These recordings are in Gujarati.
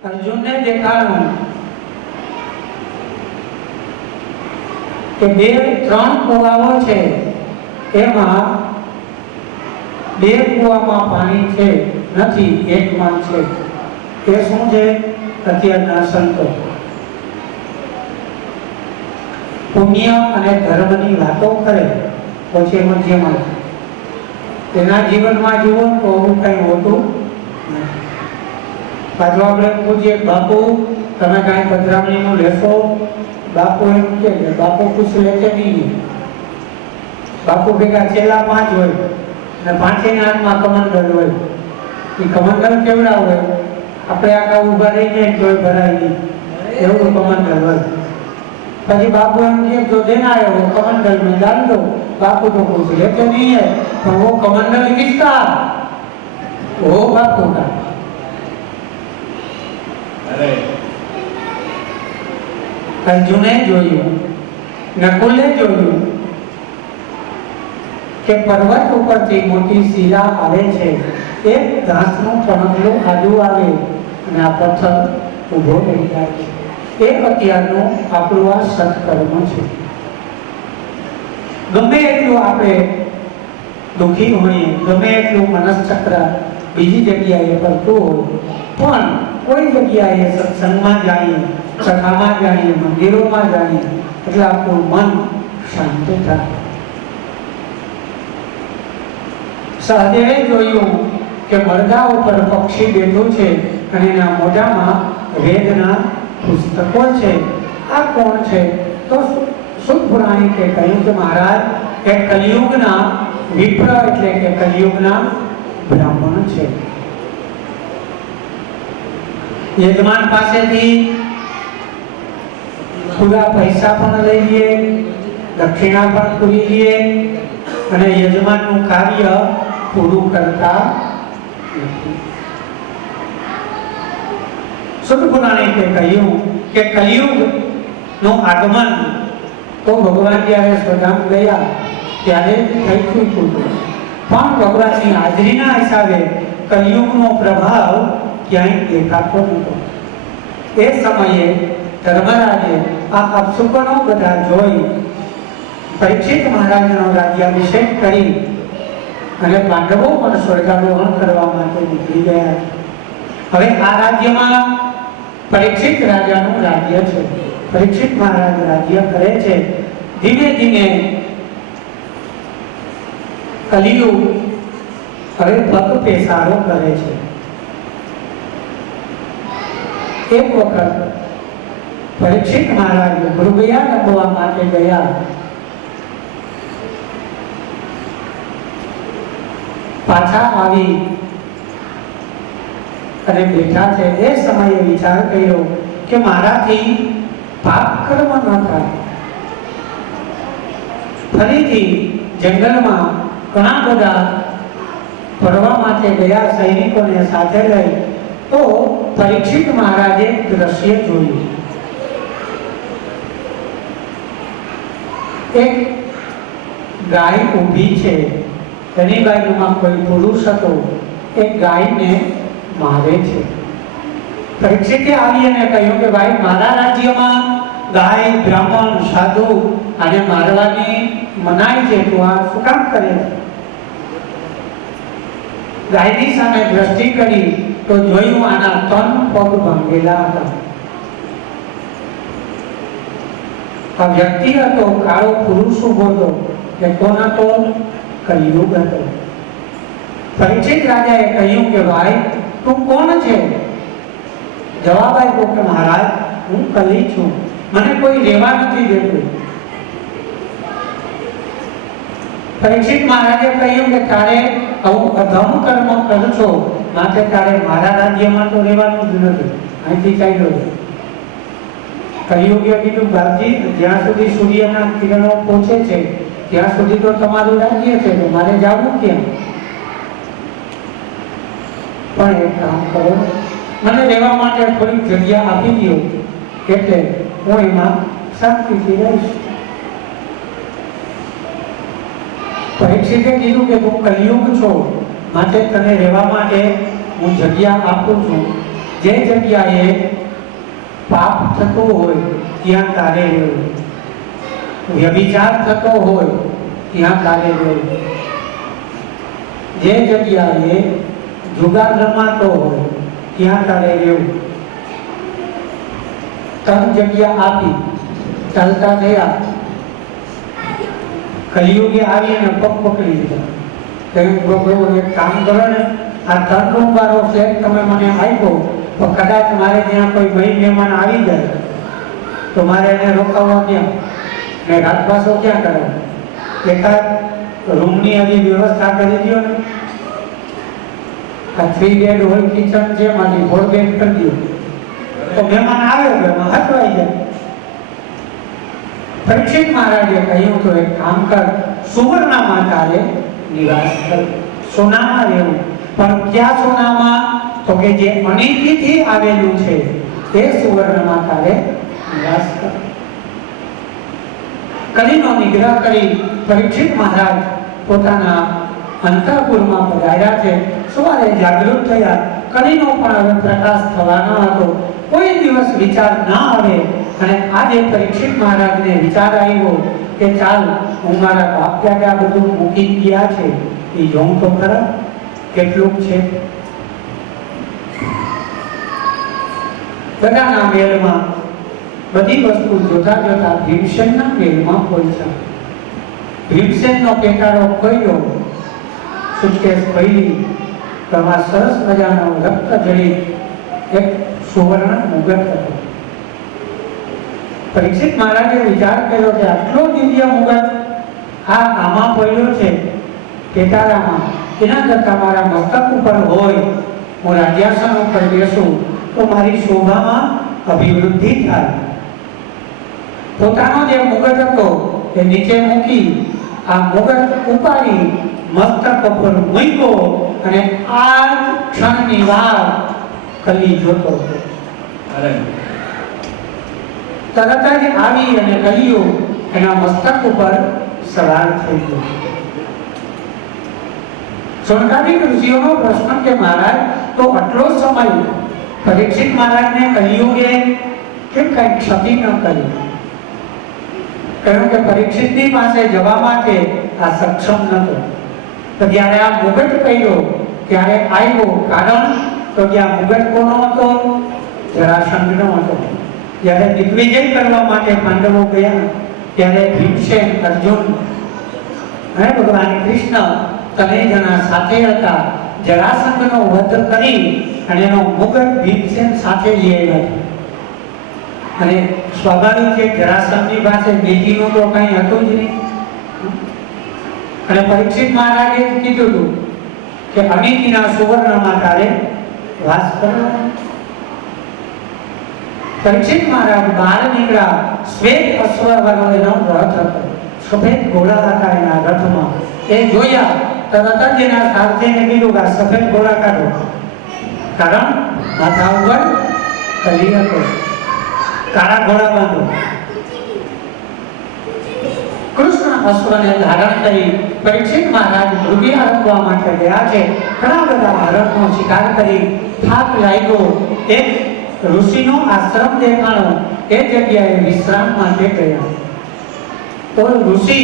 અર્જુનને દેખાણું કે 2-3 કુવાઓ છે, એમાં 2 કુવામાં પાણી છે નથી, એકમાં છે. એ શું છે? અત્યારના સંતો પુણ્ય અને ધર્મની વાતો કરે, પછી મધ્યમાં તેના જીવનમાં જીવો તો આવું કઈ હોતું નથી. પાછું આપણે પૂછીએ, બાપુ તમે કઈ પધરામણીનું લેશો? બાપુ એમ કે બાપુ કુછ લેતે નહીં. બાપુ ભેગા છેલ્લા 5 હોય અને 5 હાથમાં કમંડલ હોય. એ કમંડલ કેવડા હોય? આપણે આખા ઊભા રહી જાય તોય ભરાય નહીં એવું કમંડલ હોય. પછી બાપુ એમ કે જો દેना है वो कमंडल में डाल दो. बापू तो कुछ लेते नहीं है, पर वो कमंडल किसका? वो बापू का. अर्जुने જોયું, નકુલે જોયું કે પર્વત ઉપરથી મોટી શિલા આવે છે, એક ઘાસનું પણકલું આડું આવે અને આ પથ્થર ઊભો રહી જાય છે. એ અત્યારનું આપણું આ સત્કર્મ છે. ગમે એટલું આપણે દુઃખી હોઈએ, ગમે એટલું મનસ્ચક્ર બીજી જગ્યાએ ફરતું હોય, પણ કોઈ જગ્યાએ સત્સંગમાં જઈએ, કથામાં જઈએ, મંદિરોમાં જઈએ એટલે આપણું મન શાંત થાય. સહદેવે જોયું કે મરઘા ઉપર પક્ષી બેઠું છે અને એના મોઢામાં વેદના પુસ્તકો છે. આ કોણ છે? તો શુદ્ધ પુરાણિકે કહ્યું કે મહારાજ એ કલિયુગના વિપ્ર એટલે કે કલિયુગના બ્રાહ્મણ છે. યજમાન પાસેથી પૂરા પૈસા પણ લઈ લે, દક્ષિણા પણ પૂરી લે અને યજમાનનું કાર્ય પૂરું કરતા નથી. શુદ્ધ પુરાણિકે કહ્યું કે કલિયુગ નું આગમન તો ભગવાન જ્યારે સ્વધામ ગયા ત્યારે થઈ ચૂક્યું હતું, પણ ભગવાનની હાજરીના હિસાબે કલિયુગનો પ્રભાવ ક્યાંય દેખાતો નહોતો. એ સમયે ધર્મરાજે આ અપશુકનો બધા જોઈ પરીક્ષિત મહારાજનો રાજ્યાભિષેક કરી અને પાંડવો પણ સ્વર્ગારોહણ કરવા માટે નીકળી ગયા. હવે આ રાજ્યમાં પરીક્ષિત રાજાનું રાજ્ય છે. પરીક્ષિત મહારાજ રાજ્ય કરે છે. ધીમે ધીમે કલિયુગ હવે પગ પેસારો કરે છે. એક વખત પરીક્ષિત મહારાજ મૃગયા લંબવા માટે ગયા. પાછા આવી અને બેઠા છે. એ સમયે વિચાર કર્યો કે મારાથી પાપ કર્મ ન થાય. ફરીથી જંગલમાં ઘણા બધા ફરવા માટે ગયા સૈનિકોને સાથે લઈ તો પરીક્ષિત મહારાજે દ્રશ્ય જોયું. એક ગાય ઊભી છે, તેની બાજુમાં કોઈ પુરુષ હતો, એક ગાયને મારે છે. પરીક્ષિતે આવી અને કહ્યું કે ભાઈ મારા રાજ્યમાં ગાય, બ્રાહ્મણ, સાધુ આને મારવાની મનાઈ છે, તો આ શું કામ કરે? ગાયની સામે દ્રષ્ટિ કરી તો જોયું આના 3 પગ ભાંગેલા હતા. આ વ્યક્તિ હતો, કાળો પુરુષ ઉભો હતો. એ કોણ હતો? કલિયુગ હતો. પરીક્ષિત રાજાએ કહ્યું કે ભાઈ તું કોણ છે? જવાબ આપ્યો કે મહારાજ હું કલી છું, મને કોઈ રહેવા નથી દેતું. પરીક્ષિત મહારાજે કહ્યું કે તારે આવું અધમ કર્મ કરશો, માટે તારે મારા રાજ્યમાં તો રહેવાનું જ નથી, અહીંથી ચાલ્યો. કલિયુગે કીધું બાપજી જ્યાં સુધી સૂર્યના કિરણો પહોંચે છે ત્યાં સુધી તો તમારું રાજ્ય છે, તો મારે જવું ક્યાં? પણ એક કામ કરો, મને રહેવા માટે થોડીક જગ્યા આપી દો, એટલે હું એમાં શાંતિથી રહીશ. પરીક્ષિતે કીધું કે તું કલિયુગ છો, માટે તને રહેવા માટે હું જગ્યા આપું છું, જે જગ્યાએ પાપ થતો હોય ત્યાં તારે રહેવું, વ્યભિચાર થતો હોય ત્યાં તારે રહેવું, જે જગ્યાએ જુગાર રમાતો હોય ત્યાં તારે રહેવું. 3 જગ્યા આપી ચાલતા થયા, કલિયુગે આવીને પગ પકડી દીધા. કહ્યું એક કામ કરો ને, આ 3 રૂમ વાળો ફ્લેટ તમે મને આપ્યો, તો કદાચ મારે ત્યાં કોઈ ભાઈ મહેમાન આવી જાય તો મારે એને રોકાવવા ક્યાં ને રાતવાસો ક્યાં કરે? એકાદ રૂમની હજી વ્યવસ્થા કરી દો ને. આ 3 બેડ હોય, કિચન છે, માંથી 4 બેડ કરી દો તો મહેમાન આવે તો એમાં હટવાઈ જાય. પરીક્ષિત મહારાજે કહ્યું તો એક કામ કર, સુવર્ણમાં તારે નિવાસ કર, સોનામાં રહેવું. પણ ક્યાં સોનામાં? તો કે જે અનિતિથી આવેલું છે તે સુવર્ણમાં તારે નિવાસ કર. કલીનો નિગ્રહ કરી પરીક્ષિત મહારાજ પોતાના અંતઃપુરમાં પધાર્યા છે. સવારે જાગૃત થયા, કલીનો પણ હવે પ્રકાશ થવાનો હતો. કોઈ દિવસ વિચાર ના આવે અને આજે પરીક્ષિત મહારાજને વિચાર આવ્યો કે ચાલ હું મારા બાપ દાદા બધું મૂકી ગયા છે એ જોઉં તો ખરા કેટલું છે. બધાના મેળમાં બધી વસ્તુ જોતા જોતા ભીમસેનના મેળમાં પહોંચ્યા. ભીમસેનનો પેટારો ખોલ્યો, સુટકેસ ખોલી, તેમાં સરસ મજાનો રક્ત જડિત એક સુવર્ણ મુગટ હતો. પરીક્ષિત મહારાજે વિચાર કર્યો કે આટલો દિવ્ય મુગટ આમાં પડ્યો છે પેટારામાં, એના કરતા મારા મસ્તક ઉપર હોય, હું રાજ્યાસન ઉપર બેસું તો મારી શોભામાં અભિવૃદ્ધિ થાય. પોતાનો જે મુગટ હતો એ નીચે મૂકી આ મુગટ ઉપાડી મસ્તક ઉપર મૂક્યો અને આ ક્ષણની વાર કલી જોતો હતો. તરત જ આવી અને કલિયો એના મસ્તક ઉપર સવાર થઈ ગયો. સોનકાદિક ઋષિઓનો પ્રશ્ન કે મહારાજ તો આટલો સમય પરીક્ષિત મહારાજને કલિયુગે કેમ કઈ ક્ષતિ ન કરી? કહ્યું કે પરીક્ષિતની પાસે જવા માટે આ સક્ષમ નતો. તો જ્યારે આ મુગટ પહેર્યો ત્યારે આવ્યો. કારણ તો કે આ મુગટ કોનો હતો? જરાસંઘનો હતો. જ્યારે દિગ્વિજય કરવા માટે પાંડવો ગયા ત્યારે ભીમસેન, અર્જુન અને ભગવાન કૃષ્ણ ત્રણેયજણા સાથે હતા. જરાસંઘનો વધ કરી અને એનો મુગટ ભીમસેન સાથે લઈ આવ્યા. અને સ્વાભાવિક છે જરાસંઘની પાસે બેટીનું તો કઈ હતું જ નહીં. અને પરીક્ષિત મહારાજે કીધું હતું કે અનિતિના સુવર્ણમાં તારે વાસ કરવાનો. પરીક્ષિત મહારાજ બહાર નીકળ્યા. શ્વેત અશ્વ એનો રથ હતો, સફેદ ઘોડા હતા એના રથમાં. એ જોયા તરત જ એના સારથીને કીધું કે સફેદ ઘોડા કાઢો, કારણ માથા ઉપર કલી હતો, કાળા ઘોડા બાંધો. કૃષ્ણ અશ્વને ધારણ કરી પરીક્ષિત મહારાજ મૃગી આરંભવા માટે ગયા છે. ઘણા બધા હરણનો શિકાર કરી થાક લાગ્યો. એક ઋષિનો આશ્રમ દેખાણો, એ જગ્યાએ વિશ્રામ માટે ગયા. તો ઋષિ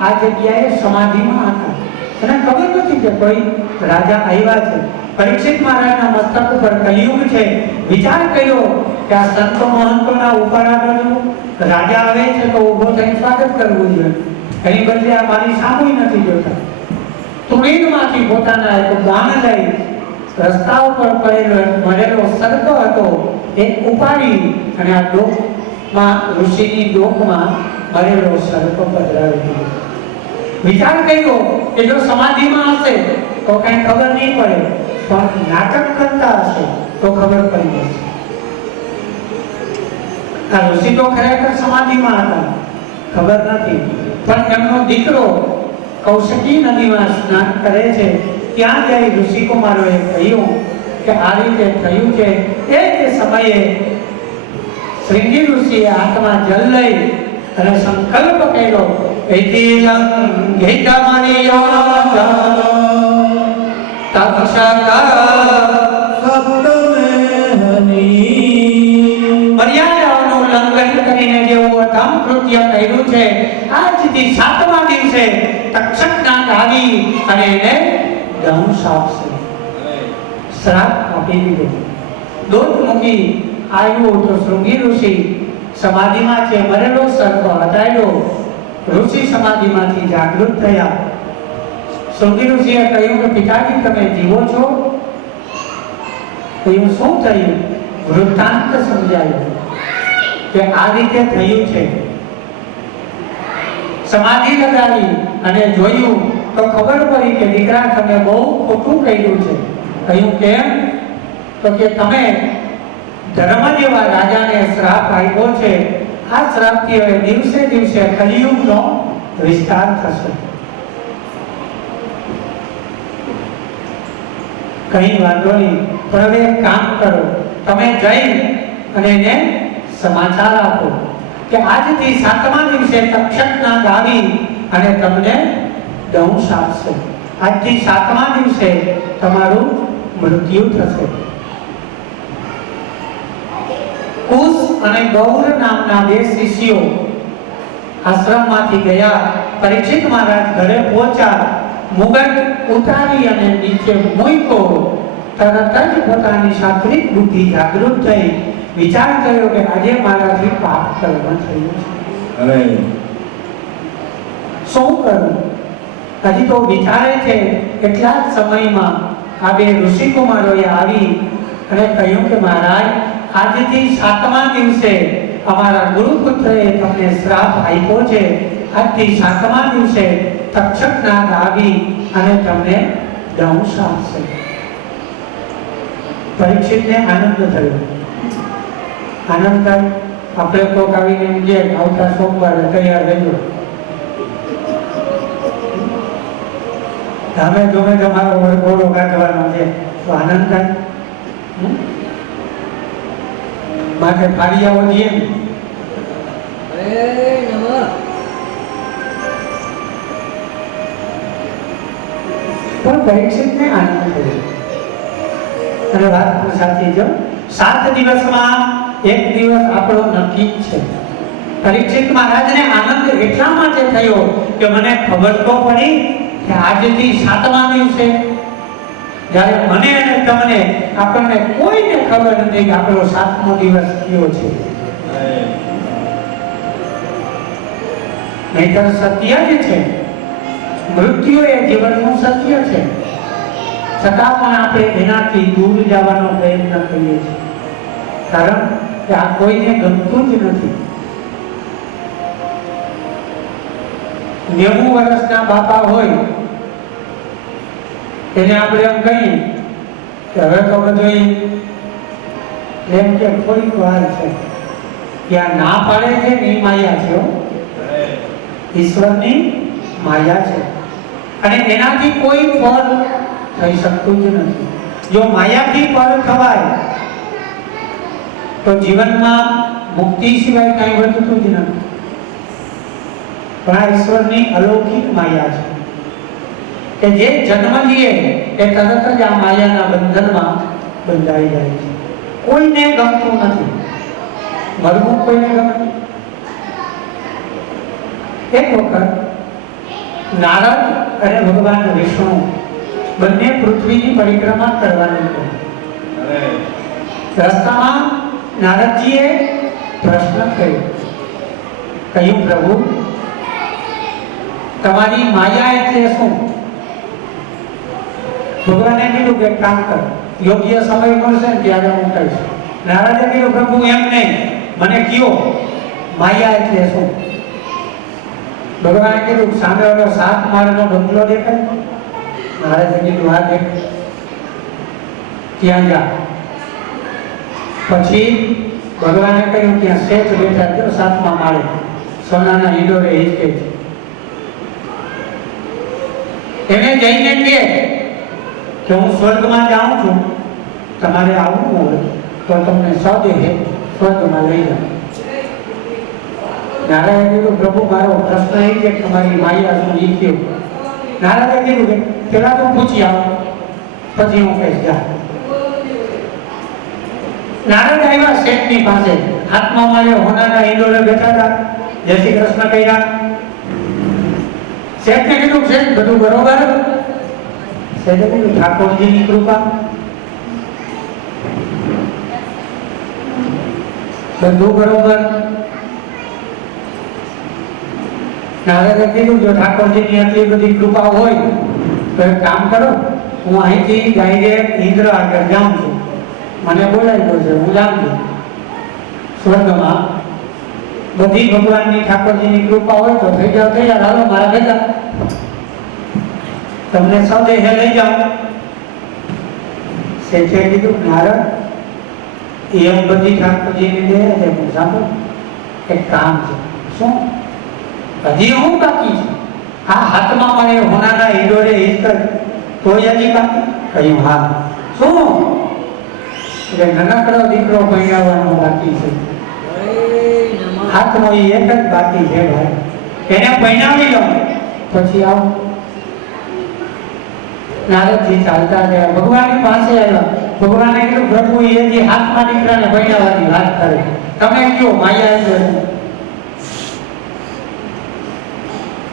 આ જગ્યાએ સમાધિમાં હતા અને ખબર નથી કે કોઈ રાજા આવ્યા છે. પરીક્ષિત મહારાજના મસ્તક ઉપર કલિયુગ છે. વિચાર કર્યો કે આ સંતો મહંતોના ઉપારાધનો રાજા આવે છે તો ઊભો થઈને સ્વાગત કરવું જોઈએ, એની બદલે આ મારી સામુય નથી જોતા. તુણીમાંથી પોતાના એક બાણ લઈ રસ્તા ઉપર પડેલો મળેલો સર્પ હતો એ ઉપાડી અને આ ડોકમાં, ઋષિની ડોકમાં મળેલો સર્પ પધરાવી દીધો. વિચાર કર્યો કે જો સમાધિમાં હશે તો કઈ ખબર નહીં પડે, પણ નાટક કરતા હશે તો ખબર પડી જશે. આ ઋષિ તો ખરેખર સમાધિમાં હતા, ખબર નથી. પણ એમનો દીકરો કૌશકી નદીમાં સ્નાન કરે છે. ત્યાં જઈ ઋષિકુમારોએ કહ્યું કે આ રીતે થયું છે. એ જ સમયે શ્રીજી ઋષિએ હાથમાં જલ લઈ અને સંકલ્પ કર્યો, કરીને જેવું અધમ કૃત્ય કર્યું છે, આજથી 7મા દિવસે તક્ષકનાગ આવી અને એને દંશ આપશે, શ્રાપ આપી દીધો. દૂત મૂકી આવ્યું તો શૃંગી ઋષિ સમાધિમાં છે, મરેલો સર્પ હટાયો. ઋષિ સમાધિમાંથી જાગૃત થયા. શૃંગી ઋષિએ કહ્યું કે પિતાજી તમે જીવો છો? કહ્યું શું થયું? વૃત્તાંત સમજાયું કે આ રીતે થયું છે. સમાધિ લગાવી અને જોયું તો ખબર પડી કે દીકરા તમે બહુ ખોટું કર્યું છે. કહ્યું કેમ? તો કે તમે ધર્મ જેવા રાજાને શ્રાપ આપ્યો છે. આ શ્રાપથી હવે દિવસે દિવસે કલિયુગનો વિસ્તાર થશે. કઈ વાંધો નહીં, પણ હવે એક કામ કરો, તમે જઈ અને એને સમાચાર આપો કે આજથી 7મા દિવસે તક્ષકનાગ આવી અને તમને દંશ આપશે. આજથી 7મા દિવસે તમારું મૃત્યુ થશે. કુશ અને ગૌર નામના 2 શિષ્યો આશ્રમમાંથી ગયા. પરીક્ષિત મહારાજ ઘરે પહોંચ્યા. મુગટ ઉતારી અને નીચે મૂક્યો. તરત જ પોતાની શાસ્ત્રિક બુદ્ધિ જાગૃત થઈ. વિચાર કર્યો કે આજે મારાથી પાપ કર્મ થયું છે, શું કરું? હજી તો વિચારે છે. એટલા જ સમયમાં આ 2 ઋષિકુમારોએ આવી અને કહ્યું કે મહારાજ આજથી 7મા દિવસે અમારા ગુરુપુત્રએ તમને શ્રાપ આપ્યો છે. આજથી 7મા દિવસે તક્ષકનાગ આવી અને તમને દંશ આપશે. પરીક્ષિતને આનંદ થયો. આનંદ થાય આપણે કોક આવીને જે આવતા સોમવારે તૈયાર રહેજો, તમે જોમે તમારો વરઘોડો કાઢવાનો છે, તો આનંદ થાય. માટે ફાળિયાઓ દઈએ ને. પણ પરીક્ષિતને આનંદ થયો અને વાત સાચી છે. 7 દિવસમાં એક દિવસ આપણો નક્કી છે. પરીક્ષિત મહારાજને આનંદ એટલા માટે થયો કે મને ખબર તો પડી કે આજથી 7મા દિવસે, જ્યારે મને અને તમને આપણને કોઈને ખબર નથી કે આપણો 7મો દિવસ કયો છે. નહીતર સત્ય જ છે, મૃત્યુ એ જીવનનું સત્ય છે. છતાં પણ આપણે એનાથી દૂર જવાનો પ્રયત્ન કરીએ છીએ, કારણ કે આ કોઈને ગમતું જ નથી. 90 વર્ષના બાપા હોય એને આપણે એમ કહીએ કે હવે તો બધું એમ કે થોડીક વાર છે. ત્યાં ના પાડે છે ને એ માયા છે, ઈશ્વરની માયા છે, અને એનાથી કોઈ ફળ થઈ શકતું જ નથી. જો માયાથી ફળ થવાય તો જીવનમાં મુક્તિ સિવાય કઈ વધતું જ નથી. પણ આ ઈશ્વરની અલૌકિક માયા છે કે જે જન્મ લે એ તરત જ આ માયાના બંધનમાં બંધાઈ જાય છે. કોઈને ગમતું નથી, મરવું કોઈને ગમે. એક વખત નારદ અને ભગવાન વિષ્ણુ બંને પૃથ્વીની પરિક્રમા કરવાની હતી. રસ્તામાં નારદજીએ પ્રશ્ન કહ્યું પ્રભુ તમારી માયા એટલે શું? ભગવાને કીધું કે કામ કર, યોગ્ય સમય મળશે ને ત્યારે હું કહીશ. નારદે કીધું પ્રભુ એમ નહીં, મને કયો માયા એટલે શું? ભગવાને કીધું સામે ઓલો 7 માળનો બંગલો દેખાય? નારદે કીધું હા દેખાય, ત્યાં જા. પછી ભગવાને કહ્યું ત્યાં શેઠ બેઠા છે 7મા માળે, સોનાના હિંડોળે હિંચકે છે. એને જઈને કહે કે હું સ્વર્ગમાં જાઉં છું, તમારે આવવું હોય તો તમને સદેહે સ્વર્ગમાં લઈ જાઉં. નારાયણે કીધું પ્રભુ મારો પ્રશ્ન એ છે તમારી માયા શું ઈ કયો? નારાયણે કીધું કે પેલા તો પૂછી આવો પછી હું કહીશ જા. નારદ આવ્યા શેઠની પાસે. હાથમાં મારે હોનાના ઈંડોરે બેઠા હતા, જય શ્રી કૃષ્ણ કહ્યા. શેઠને કીધું શેઠ બધું બરોબર? શેઠે કીધું ઠાકોરજીની કૃપા, બધું બરોબર. નારદે કીધું જો ઠાકોરજીની આટલી બધી કૃપા હોય તો એક કામ કરો, હું અહીંથી ડાયરેક્ટ ઇન્દ્ર આગળ જાઉં છું, મને બોલાવ્યો છે, હું જાઉં છું સ્વર્ગમાં. બધી ભગવાનની ઠાકોરજીની કૃપા હોય તો થઈ જાવ તૈયાર, હાલો મારા ભેગા, તમને સદેહે લઈ જાઓ. શેઠે કીધું નારદ એમ બધી ઠાકોરજીની દે છે, પણ સાંભળો એક કામ છે. શું? હજી હું બાકી છે, આ હાથમાં મને હોનાના ઈંડોરે હિત તોય હજી બાકી? કહ્યું હા. શું? એટલે નાનકડો દીકરો પરણાવવાનો બાકી છે, હાથનો એ એક જ બાકી છે ભાઈ, એને પરણાવી લો પછી આવો. નારદજી ચાલતા ગયા ભગવાનની પાસે આવ્યા. ભગવાને કીધું પ્રભુ એ જે હાથમાં દીકરાને પરણાવવાની વાત કરે, તમે કયો માયા છે.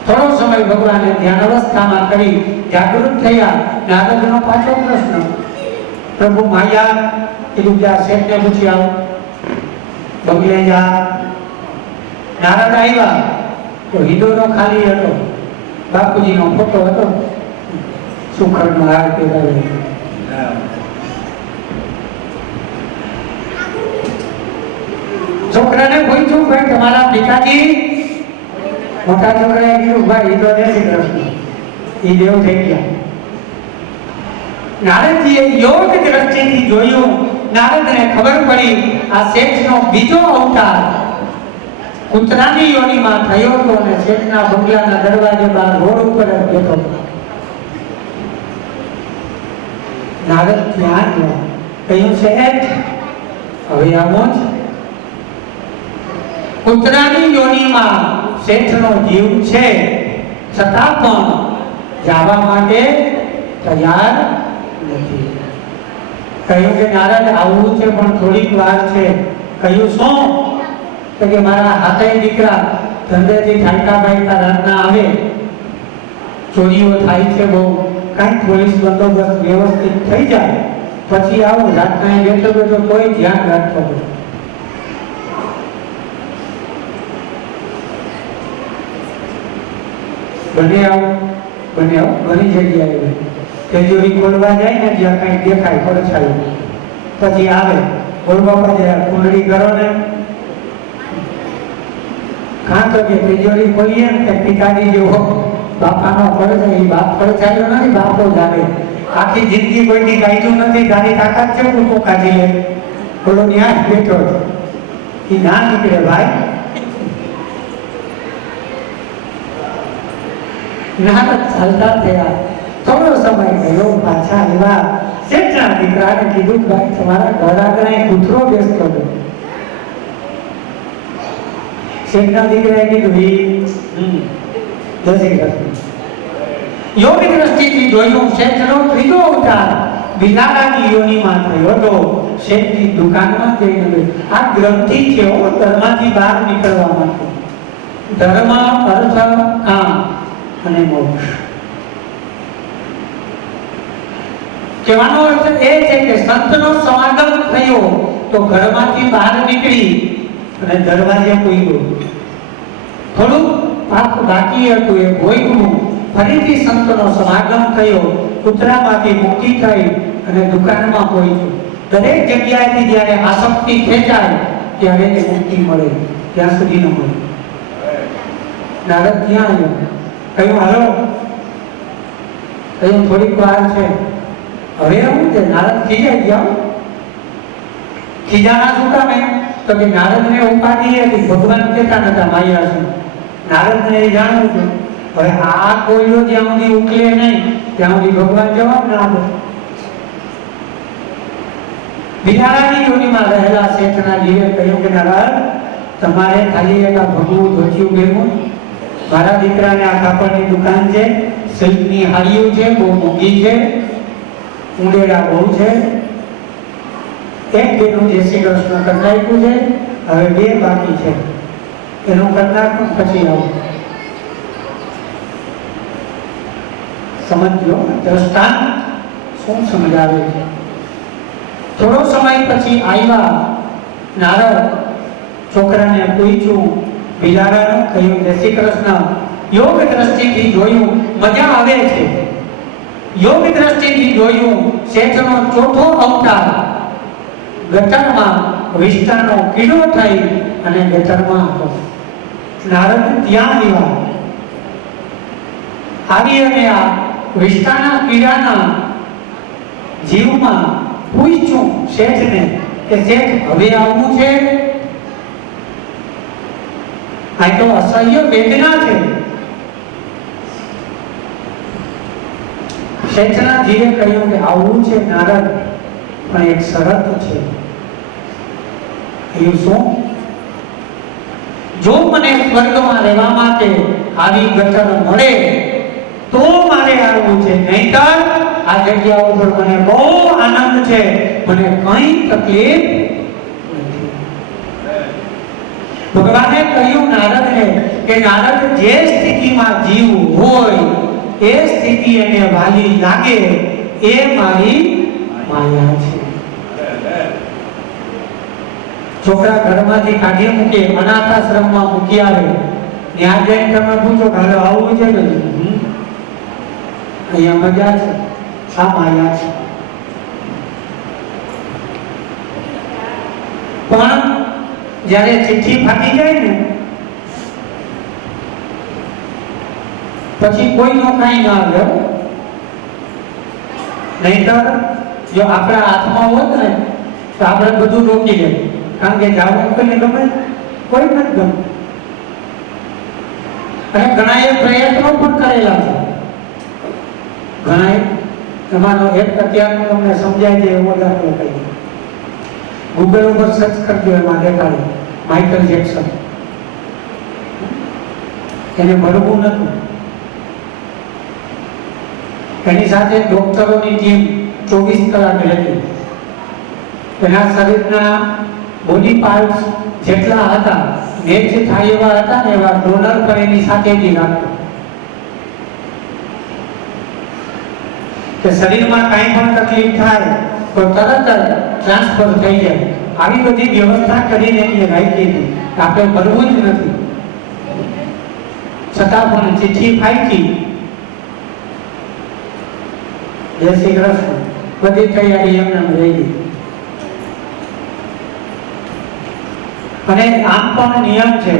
થોડો સમય ભગવાને ધ્યાન અવસ્થામાં કરી જાગૃત થયા. નારદનો પાછો પ્રશ્ન, પ્રભુ માયા? કીધું ત્યાં શેઠને પૂછી આવો, બંગલે જા. નારદ આવ્યા તો હિંડોરો ખાલી હતો, બાપુજીનો ફોટો હતો, સુખડનો હાર પહેરાવેલો. છોકરાને પૂછ્યું ભાઈ તમારા પિતાજી? મોટા છોકરાએ કીધું ભાઈ એ તો જય શ્રી કૃષ્ણ, એ દેવ થઈ ગયા. નારદજીએ યોગ દ્રષ્ટિથી જોયું. નારદને ખબર પડી આ શેઠનો બીજો અવતાર કૂતરાની યોનિમાં થયો હતો અને શેઠના બંગલાના દરવાજે બહાર રોડ ઉપર જ બેઠો હતો. નારદ ત્યાં ગયા, કહ્યું શેઠ હવે આવો જ. કૂતરાની યોનિમાં શેઠનો જીવ છે, છતાં પણ જવા માટે તૈયાર નથી. કહ્યું કે નારદ આવવું છે પણ થોડીક વાર છે. કહ્યું શું? તો કે મારા હાથે દીકરા ધંધેથી ઠાંકા બાઈકા રાતના આવે, ચોરીઓ થાય છે બહુ, કાંઈ પોલીસ બંદોબસ્ત વ્યવસ્થિત થઈ જાય પછી આવું. રાતના બેઠો બેઠો કોઈ ધ્યાન રાખતો નથી. બને આવો ઘણી જગ્યાએ તિજોરી ખોલવા જાય ને જ્યાં કઈ દેખાય પડછાયું પછી આવે, બોલ બાપા જરા કુંડળી કરો ને. કાં તો કે તિજોરી ખોલીએ ને પિતાજી જેવો બાપાનો પડછાયો, એ બાપ પડછાયો નથી, બાપો જ આવે. આખી જિંદગી કોઈની કાઢ્યું નથી, તારી તાકાત છે તું કાઢી લે. બોલો ન્યાય બેઠો એ ના નીકળે ભાઈ. નારદ ચાલતા થયા, થોડો સમય ગયો, પાછા આવ્યા. શેઠના દીકરાને કીધું ભાઈ તમારા ઘર આગળ કૂતરો બેસતો હતો. શેઠના દીકરાએ કીધું યોગ દ્રષ્ટિથી જોયું. શેઠનો ત્રીજો અવતાર બિલાડાની યોનિમાં થયો હતો. શેઠની દુકાનમાં જઈને આ ગ્રંથિ છે ધર્મમાંથી બહાર નીકળવા માટે. ધર્મ, અર્થ, કામ અને મોક્ષ. કહેવાનો અર્થ એ છે કે સંતનો સમાગમ થયો તો ઘરમાંથી બહાર નીકળી અને દરવાજે પૂગ્યો. થોડું પાપ બાકી હતું એ ભોગવું. ફરીથી સંતનો સમાગમ થયો, કૂતરામાંથી મુક્તિ થઈ અને દુકાનમાં પહોંચ્યો. દરેક જગ્યાએથી જ્યારે આસક્તિ ખેંચાય ત્યારે એ મુક્તિ મળે, ત્યાં સુધી ન મળે. નારદ ક્યાં આવ્યો? કહ્યું હાલો. કહ્યું થોડીક વાર છે. હવે એવું છે નારદ ખીજાઈ ગયા. ખીજાના શું કામે? તો કે નારદને ઉપાધિ હતી, ભગવાન કહેતા નતા માયા છે. નારદને એ જાણવું છે હવે આ કોઈનો જ્યાં સુધી ઉકલે નહીં ત્યાં સુધી ભગવાન જવાબ ના આપે. બિલાડાની યોનિમાં રહેલા શેઠના જીવે કહ્યું કે નારદ તમારે ખાલી એક આ ભગવું ધોતિયું પહેરવું. મારા દીકરાને આ કાપડની દુકાન છે, સિલ્કની હાડીઓ છે, બહુ મોંઘી છે, ઉંડેડા બહુ છે, એક બેનું જય શ્રી કૃષ્ણ કરી નાખ્યું છે, હવે 2 બાકી છે, એનું કરનાર પણ પછી આવું સમજો. દ્રષ્ટાંત શું સમજાવે છે? થોડો સમય પછી આવ્યા નારદ, છોકરાને પૂછ્યું, બિલાડાને કહ્યું, જય શ્રી કૃષ્ણ, યોગ દ્રષ્ટિથી જોયું મજા આવે છે. યોગ દ્રષ્ટિથી જોયું શેઠનો ચોથો અવતાર ગટરમાં વિષ્ટાનો કીડો થઈ અને ગટરમાં હતો. નારદ ત્યાં આવ્યા, આવી અને આ વિષ્ટાના કીડાના જીવમાં પૂછ્યું શેઠને કે શેઠ હવે આવવું છે? આ તો અસહ્ય વેદના છે. શેઠના જીવે કહ્યું કે આવવું છે નારદ, પણ એક શરત છે. એ શું? જો મને સ્વર્ગમાં રહેવા માટે આવી ગટર મળે તો મારે આવવું છે, નહીંતર આ જગ્યા ઉપર મને બહુ આનંદ છે, મને કઈ તકલીફ નથી. ભગવાને કહ્યું નારદને કે નારદ, જે સ્થિતિમાં જીવ હોય એ સ્થિતિ એને વાલી લાગે એ મારી માયા છે. છોકરા ઘરમાંથી કાઢી મૂકે, અનાથ આશ્રમમાં મૂકી આવે, ત્યાં જઈને તમે પૂછો કે હવે આવવું છે ને, અહીંયા મજા છે, આ માયા છે. પણ જ્યારે ચિઠ્ઠી ફાટી જાય ને પછી કોઈનો કાંઈ ના આવે. નહીંતર જો આપણા હાથમાં હોત ને તો આપણે બધું રોકી દે, કારણ કે જાવું કોઈને ગમે, કોઈ નથી ગમે. અને ઘણાએ પ્રયત્નો પણ કરેલા છે. ઘણાએ, તમારો એક અત્યારનો તમને સમજાય છે એવો દાખલો કહી, ગૂગલ ઉપર સર્ચ કરજો, એમાં દેખાડે માઇકલ જેક્સન. એને ભરવું નતું, એની સાથે ડોક્ટરોની ટીમ 24 કલાક રહેતી. એના શરીરના બોડી પાર્ટ્સ જેટલા હતા, મેચ થાય એવા હતા ને એવા ડોનર પર એની સાથે જ રાખતો કે શરીરમાં કાંઈ પણ તકલીફ થાય તો તરત જ ટ્રાન્સફર થઈ જાય. આવી બધી વ્યવસ્થા કરીને એને રાખી હતી. આપણે ભરવું જ નથી, છતાં પણ ચિઠ્ઠી ફાઈકી, જય શ્રી કૃષ્ણ, બધી તૈયારી એમને રહી ગઈ. અને આમ પણ નિયમ છે,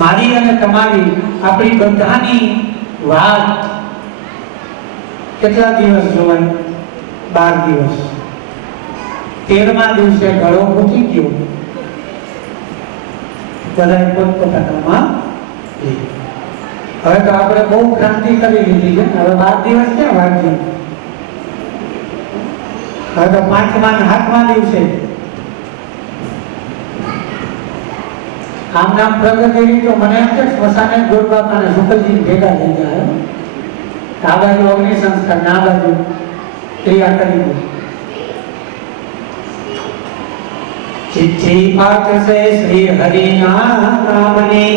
મારી અને તમારી, આપણી બધાની વાત કેટલા દિવસ જોવાય? 12 દિવસ. 13મા દિવસે ગળો ફૂટી ગયો, બધા પોતપોતાનામાં. હવે તો આપણે બહુ ક્રાંતિ કરી લીધી છે, હવે 12 દિવસ ક્યાં વાગ્યા? હવે તો 5મા અને 7મા દિવસે આમ નામ પ્રગતિ. તો મને એમ કે સ્મશાને ગોરબાપા અને શુકલજી ભેગા થઈ ગયા, આ બાજુ અગ્નિ સંસ્કાર, આ બાજુ ક્રિયા કરી. ચિઠ્ઠી પાઠશે શ્રી હરિના નામની,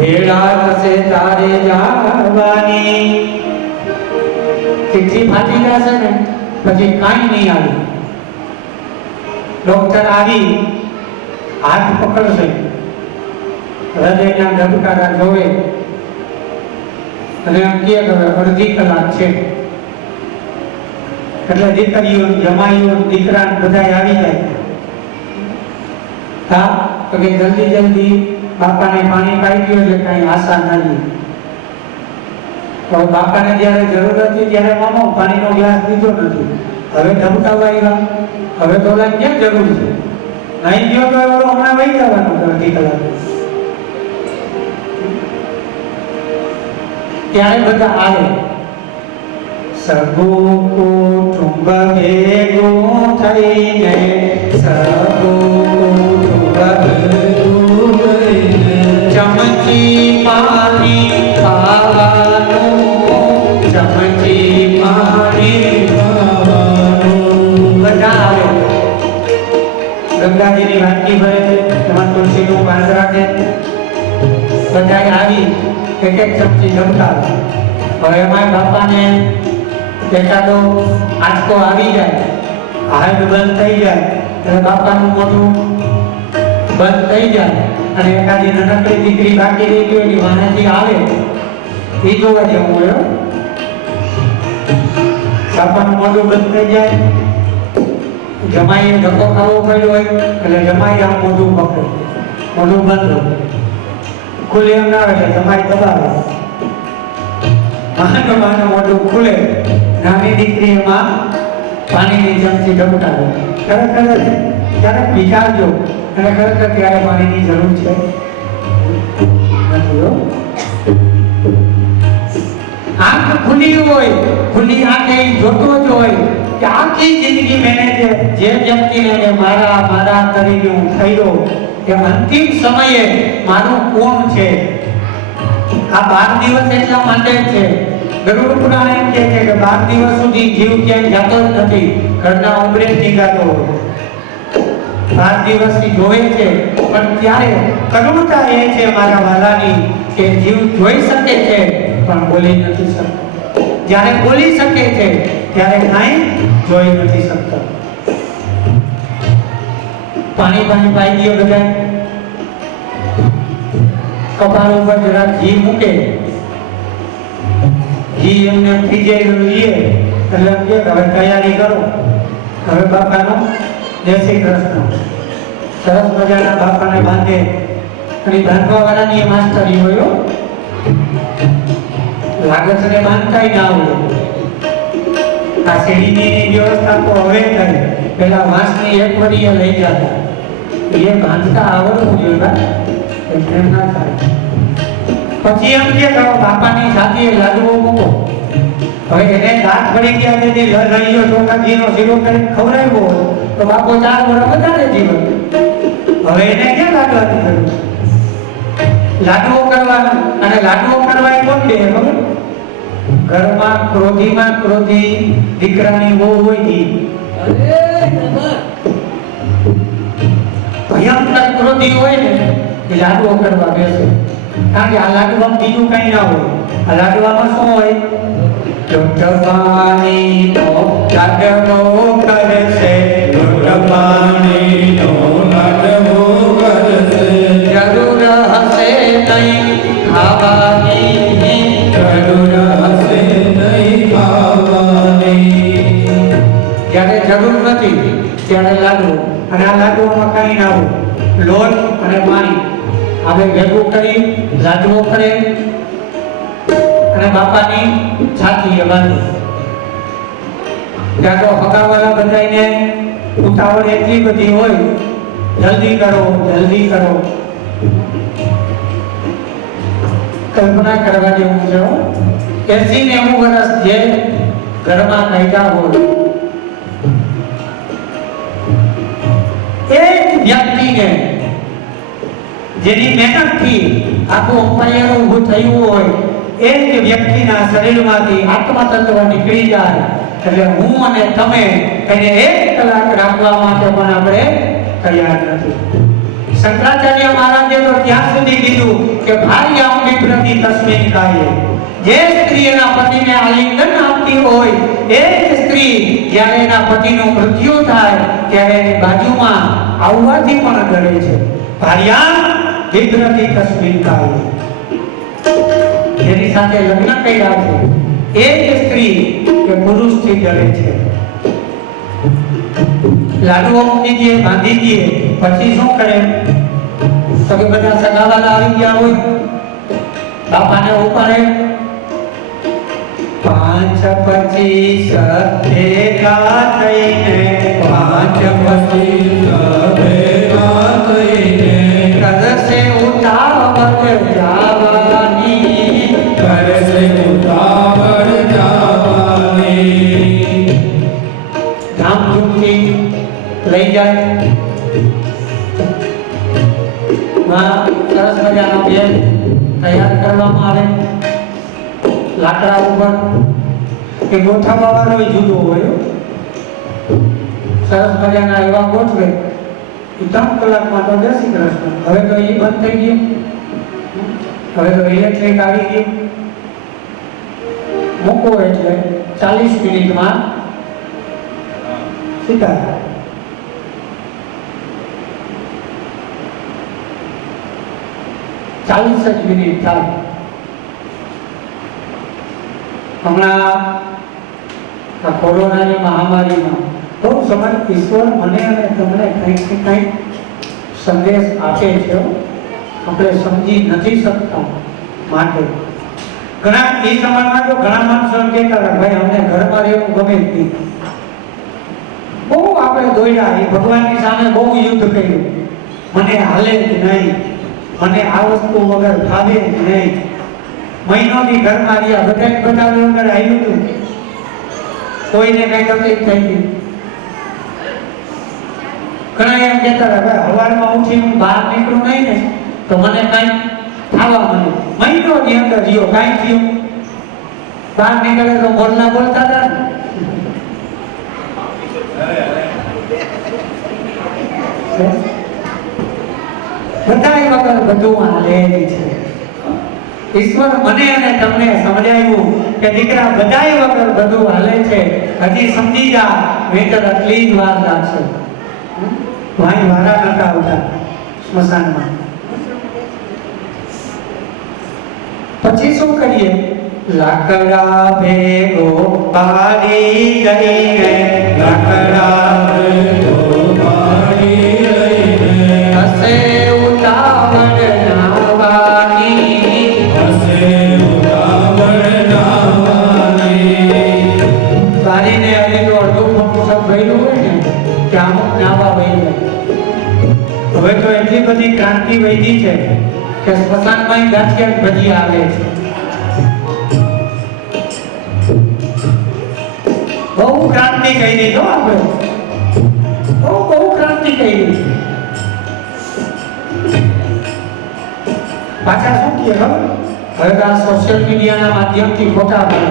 વેળા થશે તારે જાવાની. ચિઠ્ઠી ફાટી જશે ને પછી કાંઈ નહીં આવે. ડોક્ટર આવી હાથ પકડશે, હૃદયના ધબકારા જોવે અને એમ કહે કે અડધી કલાક છે. એટલે દીકરીઓ, જમાઈઓ, દીકરા બધા આવી જાય. હા તો કે જલ્દી જલ્દી બાપાને પાણી પાઈ ગયો એટલે કઈ આશા નથી. તો બાપાને જ્યારે જરૂર હતી ત્યારે મામો પાણીનો ગ્લાસ દીધો નથી. હવે ધબકાવા આવ્યા, હવે તો ક્યાં જરૂર છે? નહીં ગયો તો હમણાં વહી જવાનું અડધી કલાક. ત્યારે બધા આવે, સગો કુટુંબ ભેગું થઈને, સગો કુટુંબ ભેગું થઈને, ચમચી પાણી ખાવાનું, ચમચી પાણી ખાવાનું. બધા આવે, ગંગાજીની વાટકી ભરે છે, સીનું બાંધ રાખે, બધાય આવી એક એક ચમચી જમતા. હવે એમાં બાપાને એકાદો આંચકો આવી જાય, હાથ બંધ થઈ જાય એટલે બાપાનું મોઢું બંધ થઈ જાય અને એકાદી નાનકડી દીકરી બાકી રહી ગઈ એની વાનાથી આવે એ જોવા જેવું હોય. બાપાનું મોઢું બંધ થઈ જાય, જમાઈએ ધક્કો ખાવો પડ્યો હોય એટલે જમાઈ આમ મોઢું પકડે, મોઢું બંધ હોય, ખુલે એમ ના આવે જમાઈ દબાવે, માનું મોઢું ખુલે, નાની દીકરી એમાં પાણીની ચમચી ઢબકાવે. ખરેખર ક્યારેક વિચારજો, અને ખરેખર ત્યારે પાણીની જરૂર છે નથી. આંખ ખુલી હોય, ખુલ્લી આંખે જોતો જ હોય કે આખી જિંદગી મેં જે વ્યક્તિને મારા મારા કરીને હું થયો કે અંતિમ સમયે મારું કોણ છે. આ 12 દિવસ એટલા માટે છે, ગરુડ પુરાણ એમ કહે છે કે 12 દિવસ સુધી જીવ ક્યાંય જતો જ નથી, ઘરના ઉંબરે નીકળતો હોય. 12 દિવસથી જોવે છે, પણ ત્યારે કરુણતા એ છે મારા વાલાની કે જીવ જોઈ શકે છે પણ બોલી નથી શકતો. જ્યારે બોલી શકે છે ત્યારે કાંઈ જોઈ નથી શકતો. પાણી પાઈ ગયો બધા, કપાળ ઉપર જરા ઘી મૂકે, ઘી એમને પીજે લઈએ એટલે એમ કે હવે તૈયારી કરો, હવે બાપાનો જય શ્રી કૃષ્ણ. સરસ મજાના બાપાને બાંધે અને બાંધવા વાળાની એ માસ્ટરી હોય, લાગતને બાંધતા ના હોય. આ શેરીની વ્યવસ્થા તો હવે કરી, પેલા વાંસની એક વડીએ લઈ જતા, એ બાંધતા આવડવું જોઈએ, એમ ના થાય. પછી એમ કે બાપાની સાથે લાડવો મૂકો. હવે એને દાંત પડી ગયા તેથી રહીયો ચોખા ઘીનો શીરો કરીને ખવડાવ્યો હોય તો બાપો 4 વર્ષ વધારે જીવન. હવે એને ક્યાં લાડવાની જરૂર? લાડવો કરવાનો, અને લાડવો કરવા કોણ દે ખબર? ઘરમાં ક્રોધી દીકરાની બહુ હોય ઈ ભયંકર ક્રોધી હોય ને એ લાડવો કરવા બેસે. કારણ કે આ લાડવામાં બીજું કઈ ના હોય. આ લાડવામાં શું હોય? લૂંટમાણીનો લાડવો કરશે, લૂંટમાણીનો લાડવો કરશે, જરૂર હશે નહીં ખાવાની, જરૂર હશે નહીં ખાવાની. જ્યારે જરૂર નથી ત્યારે લાડવો, અને આ લાડવામાં કઈ ના હોય, લોટ અને પાણી આપણે ભેગું કરી લાડવો કરે અને બાપાની છાતીએ બાંધે. ત્યાં તો હગાવાળા બધાને ઉતાવળ એટલી બધી હોય, જલ્દી કરો જલ્દી કરો. કલ્પના કરવા જેવું છે. 80-90 વર્ષ જે ઘરમાં કાયદા હોય, એક વ્યક્તિને જેની મહેનતથી આખું અમ્પાયર ઊભું થયું હોય, એ જ વ્યક્તિના શરીરમાંથી આત્મતત્વ નીકળી જાય એટલે હું અને તમે એને 1 કલાક રાખવા માટે પણ આપણે તૈયાર નથી. શંકરાચાર્ય મહારાજે તો ત્યાં સુધી કીધું કે ભાર્યામ વિપ્રતિ તસ્મિન કાર્ય. જે સ્ત્રી એના પતિને આલિંગન આપતી હોય, એ જ સ્ત્રી જ્યારે એના પતિનું મૃત્યુ થાય ત્યારે એની બાજુમાં આવવાથી પણ ડરે છે. ભાર્યામ વિપ્રતિ તસ્મિન કાર્ય. જેની સાથે લગ્ન કર્યા છે એ જ સ્ત્રી કે પુરુષથી ડરે છે. લાડવો મૂકી દે, બાંધી દે, પછી શું કરે? તો કે બધા સગાવાલા આવી ગયા હોય, બાપાને ઉપાડે, 5-25 ભેગા થઈને, 5-25 ભેગા થઈને કરશે ઉતાવળ જવાની, કરશે ઉતાવળ જવાની. ધામધૂમથી લઈ જાય. સરસ મજાનો બેગ તૈયાર કરવામાં આવે, લાકડા ઉપર કે ગોઠવવા વાળો જુદો હોય, સરસ મજાના એવા ગોઠવે એ 3 કલાકમાં તો 10 કૃષ્ણ. હવે તો એ બંધ થઈ ગયું. હવે તો ઇલેક્ટ્રિક આવી ગયું. મૂકો એટલે 40 મિનિટમાં સીધા 40 જ મિનિટ થાય. હમણાં આ કોરોનાની મહામારીમાં બહુ સમય ઈશ્વર મને અને તમને કંઈક ને કંઈક સંદેશ આપે છે. આપણે સમજી નથી શકતા. માટે ઘણા એ સમયમાં જો ઘણા માણસો એમ કહેતા હતા, ભાઈ અમને ઘરમાં રહેવું ગમે જ નહીં. બહુ આપણે દોડ્યા, એ ભગવાનની સામે બહુ યુદ્ધ કર્યું. મને હાલે જ નહીં, મને આ વસ્તુ વગર ફાવે જ નહીં. મહિનોથી ઘરમાં રહ્યા, બધાને બતાવ્યું વગર આવ્યું હતું. કોઈને કઈ તકલીફ થઈ ગઈ. ઘણા એમ કહેતા હતા, ભાઈ સવારમાં ઉઠી હું બહાર નીકળું નહીં ને તો મને કઈ ખાવા મળે. મહિનોની અંદર જીઓ કાંઈ થયું. બહાર નીકળે તો બોલતા હતા ને. બધા વગર બધું હાલે છે. ઈશ્વર મને અને તમને સમજાવ્યું કે દીકરા બધાય વગર બધું હાલે છે. હજી સમજી જા, નહીંતર આટલી જ વાર લાગશે. ભાઈ વારા નતા આવતા સ્મશાનમાં. પછી શું કરીએ? લાકડા ભેગો પાડી ગઈને, લાકડા ભેગો પાડી ગઈને, હસે ઉતાવળ નાવાની, હસે ઉતાવળ નાવાની. બારીને હજી તો અડધું મોટું સબ ગયેલું હોય ને કે અમુક નાવા વહી જાય. હવે તો એટલી બધી ક્રાંતિ વધી છે કે સ્મશાનમાં ગાંઠિયા ભજીયા આવે છે. બહુ ક્રાંતિ કરી જો આપણે, બહુ ક્રાંતિ કરી. પાછા શું કહે ખબર? હવે આ સોશિયલ મીડિયાના માધ્યમથી ખોટા પડે.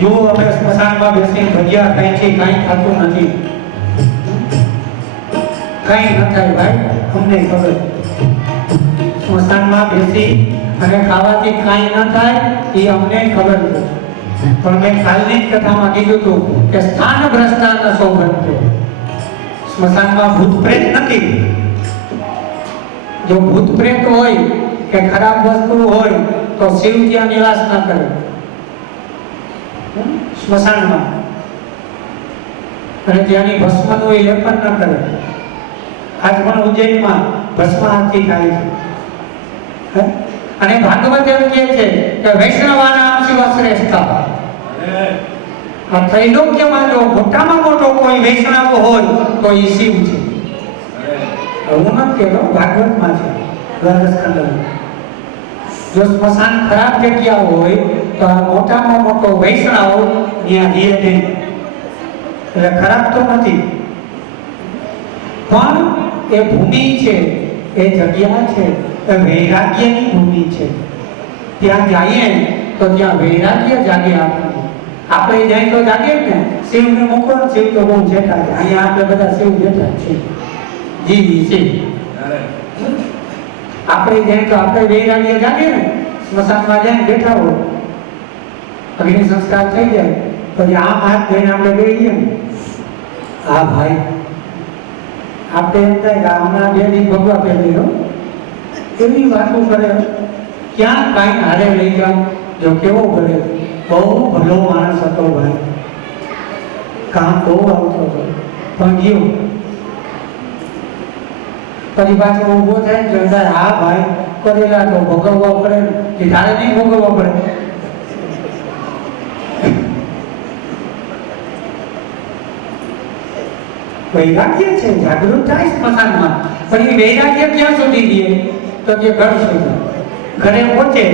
જો અમે સ્મશાનમાં બેસીને ભજીયા ખાઈ છે, કાંઈ થતું નથી. કાંઈ ન થાય ભાઈ, અમને ખબર. સ્મશાનમાં બેસી અને ખાવાથી કાંઈ ન થાય એ અમને ખબર છે. પણ મેં કાલની જ કથામાં કીધું હતું કે સ્થાન ભ્રષ્ટાન સૌગંધો. સ્મશાનમાં ભૂત પ્રેત નથી. જો ભૂત પ્રેત હોય કે ખરાબ વસ્તુ હોય તો શિવ ત્યાં નિવાસ ન કરે સ્મશાનમાં. અને ત્યાંની ભસ્મનું લેપન ન કરે. આજ પણ ઉજ્જૈનમાં ભસ્મ આરતી થાય છે. અને ભાગવત એમ કહે છે કે વૈષ્ણવાનામ શિવ શ્રેષ્ઠ. આ ત્રૈલોક્યમાં જો મોટામાં મોટો કોઈ વૈષ્ણવ હોય તો એ શિવ છે. હું નથી કહેતો, ભાગવતમાં છે દ્વાદશ સ્કંદમાં. જો સ્મશાન ખરાબ જગ્યા હોય તો આ મોટામાં મોટો વૈષ્ણવ ત્યાં રહે નહીં. એટલે ખરાબ તો નથી, પણ એ ભૂમિ છે, એ જગ્યા છે, એ વૈરાગ્યની ભૂમિ છે. ત્યાં જઈએ તો ત્યાં વૈરાગ્ય જાગે. આપણે જાય તો જાગે ને. શિવને મૂકો, શિવ તો બહુ જેઠા છે. અહીંયા આપણે બધા શિવ જેઠા છીએ, જીવી છે. આપણે જાય તો આપણે વૈરાગ્ય જાગે ને. સ્મશાનમાં જાય બેઠા હોય, અગ્નિ સંસ્કાર થઈ જાય પછી આમ હાથ ધોઈને આપણે બેસીએ ને, હા ભાઈ આપણે એમ થાય કે હમણાં 2 દિવસ ભગવા પહેરી લો, એવી વાતો કરે. ક્યાં કાંઈ હારે લઈ જાઓ. જો કેવો ભલે, બહુ ભલો માણસ હતો ભાઈ, કામ બહુ આવતો હતો, પણ ગયો. પછી પાછો ઊભો થાય ને તો હા ભાઈ કરેલા તો ભોગવવા પડે, કે તારે નહીં ભોગવવા પડે. વૈરાગ્ય છે, જાગૃત થાય સ્મશાનમાં. પણ એ વૈરાગ્ય ક્યાં સુધી દે તો કે ઘર સુધી. ઘરે પહોંચે,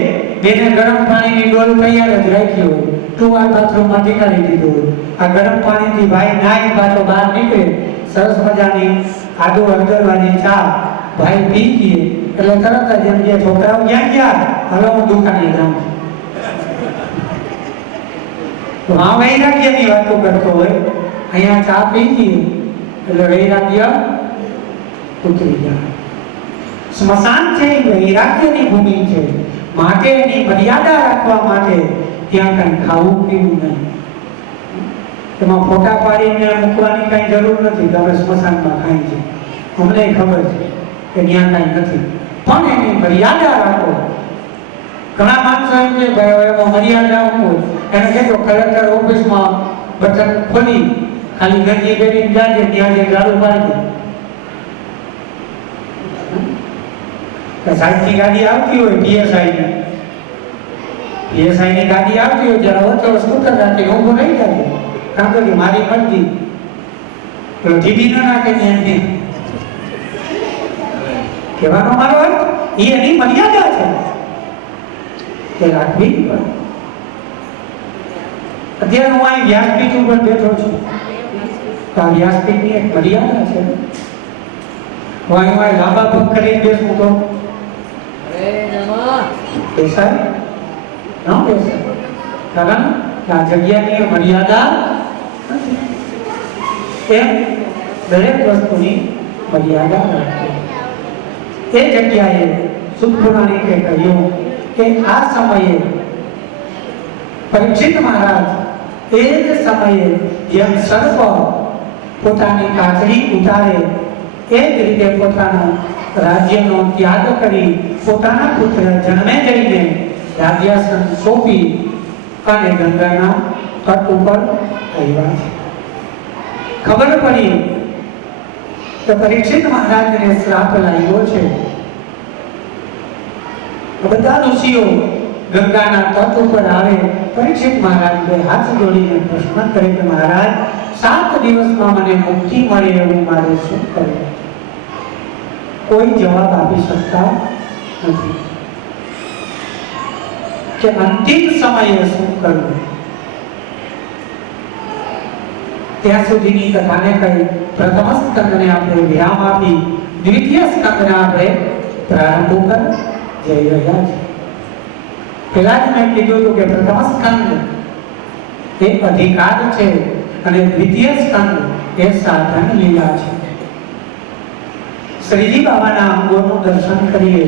બેને ગરમ પાણીની ડોલ તૈયાર જ રાખી હોય, ટુવાલ બાથરૂમમાં ટીકાવી દીધું હોય. આ ગરમ પાણીથી ભાઈ નાઈ પાછો બહાર નીકળે, સરસ મજાની આદુ હળદરવાળી ચા ભાઈ પી ગયે એટલે તરત જ એમ કે છોકરાઓ ક્યાં ગયા, હવે હું દુકાને જાઉં. તો આ વૈરાગ્યની વાતો કરતો હોય. અહીંયા ચા પી ગઈ એટલે વૈરાગ્ય ઉતરી જાય. સ્મશાન છે એ વૈરાગ્યની ભૂમિ છે, માટે એની મર્યાદા રાખવા માટે ત્યાં કઈ ખાવું પીવું નહીં. એમાં ફોટા પાડીને મૂકવાની કઈ જરૂર નથી કે આપણે સ્મશાનમાં ખાઈ છે, અમને ખબર છે કે ત્યાં કઈ નથી, પણ એની મર્યાદા રાખો. ઘણા માણસો એમ કે ભાઈ એમાં મર્યાદા હોય, એને કહેતો કલેક્ટર ઓફિસમાં બટન ખોલી ખાલી ગંજી પહેરીને જાજે, ત્યાં જે ગાડું પાડી દે. સાહેબની ગાડી આવતી હોય, પીએસઆઈ ની ગાડી આવતી હોય, જરા વચ્ચે સ્કૂટર રાખીને ઊભો રહી જાય, કામ તો કે મારી મરજી, પેલો ઢીડી ન નાખે ને એમને કહેવાનો મારો અર્થ એ એની મર્યાદા છે તે રાખવી પડે. અત્યારે હું અહીં વ્યાસપીઠ ઉપર બેઠો છું, તો આ વ્યાસપીઠની એક મર્યાદા છે. હું અહીં લાંબા પગ કરીને બેસું તો બેસાય ન બેસાય, કારણ કે આ જગ્યાની મર્યાદા નથી. એમ દરેક વસ્તુની મર્યાદા રાખવી. એ જગ્યાએ સુખપુરાણીકે કહ્યું કે આ સમયે પરીક્ષિત મહારાજ એ જ સમયે જેમ સર્પ પોતાની કાચરી ઉતારે એ જ રીતે પોતાના રાજ્યનો ત્યાગ કરી પોતાના પુત્ર જન્મે જઈને રાજ્યાસન સોંપી અને ગંગાના તટ ઉપર આવ્યા છે. ખબર પડી તો પરીક્ષિત મહારાજને શ્રાપ લાગ્યો છે. બધા ઋષિઓ ગંગાના તટ ઉપર આવે, પરીક્ષિત મહારાજ બે હાથ જોડીને પ્રશ્ન કરે કે મહારાજ 7 દિવસમાં મને મુક્તિ મળે એવું મારે શું કરવું? કોઈ જવાબ આપી શકતા નથી કે અંતિમ સમયે શું કરવું. ત્યાં સુધીની કથાને કહી પ્રથમ સ્કંદને આપણે વિરામ આપી દ્વિતીય સ્કંદને આપણે પ્રારંભ કરી જઈ રહ્યા છીએ. પહેલા જ મેં કીધું હતું કે પ્રથમ સ્કંદ એ અધિકાર છે અને દ્વિતીય સ્કંદ એ સાધન લીલા છે. શ્રીજી બાબાના અંગોનું દર્શન કરીએ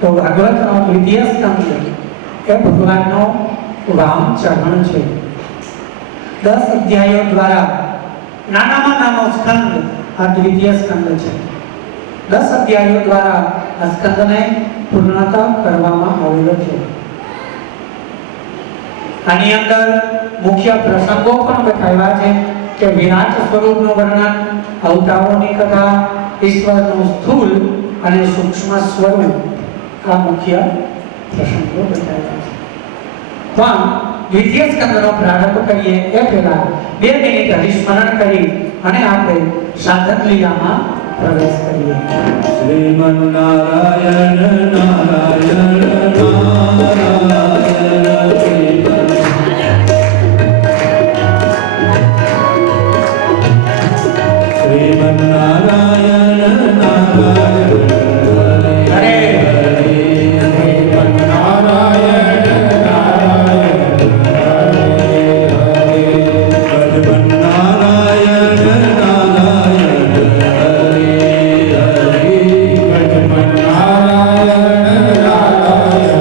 તો ભાગવતનો દ્વિતીય સ્કંદ એ ભગવાનનો વામ ચરણ છે. 10 અધ્યાયો દ્વારા નાનામાં નાનો સ્કંદ આ દ્વિતીય સ્કંદ છે. 10 અધ્યાયો દ્વારા આ સ્કંદને પૂર્ણતા કરવામાં આવેલો છે. આની અંદર મુખ્ય પ્રસંગો પણ બતાવ્યા છે કે વિરાટ સ્વરૂપનું વર્ણન, અવતારોની કથા, ઈશ્વરનું સ્થૂળ અને સૂક્ષ્મ સ્વરૂપ, આ મુખ્ય પ્રસંગો બતાવ્યા છે. પણ દ્વિતીય સ્કંદનો પ્રારંભ કરીએ એ પહેલા 2 મિનિટ હરિસ્મરણ કરી અને આપણે સાધન લીલામાં પ્રવેશ કરીએ. શ્રીમન નારાયણ નારાયણ નારાયણ શ્રીમન નારાયણ નારાયણ હરે હરે શ્રીમન નારાયણ નારાયણ ભગવન નારાયણ નારાયણ હરે હરે ભગવન નારાયણ નારાયણ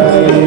હરે